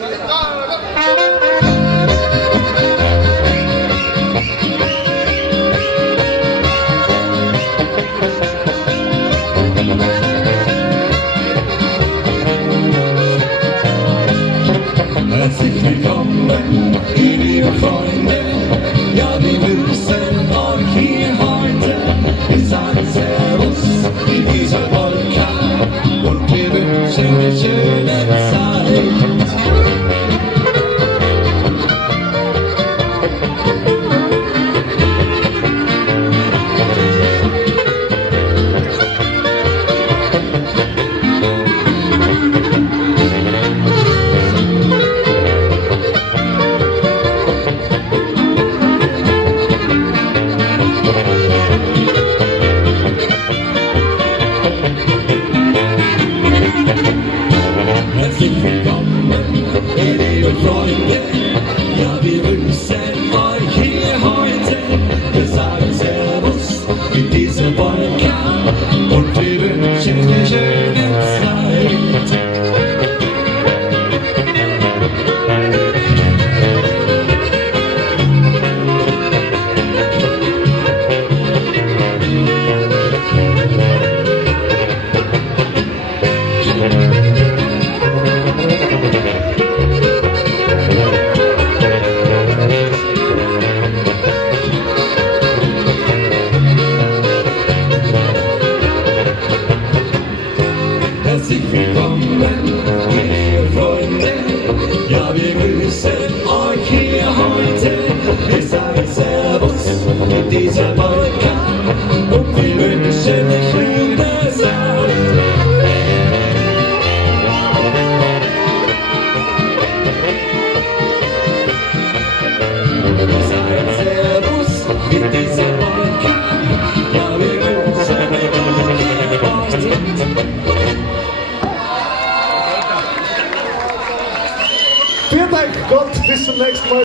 Herzlich willkommen, ihr lieben Freunde. Ja, wir grüßen euch hier heute. Wir sagen Servus in dieser Wolke und wir wünschen eine schöne Zeit. Herzlich willkommen, ihr lieben Freunde. Ja, wir grüßen euch hier heute. Wir sagen Servus in dieser Wolke und wir wünschen eine schöne Zeit. Herzlich willkommen, liebe Freunde. Ja, wir grüßen euch hier heute. Wir sagen Servus in dieser Wolke und wir wünschen eine schöne Zeit. Wir sagen Servus in dieser Wolke. Ja, wir wünschen eine gute Nacht. Vielen Dank, Gott, bis zum nächsten Mal.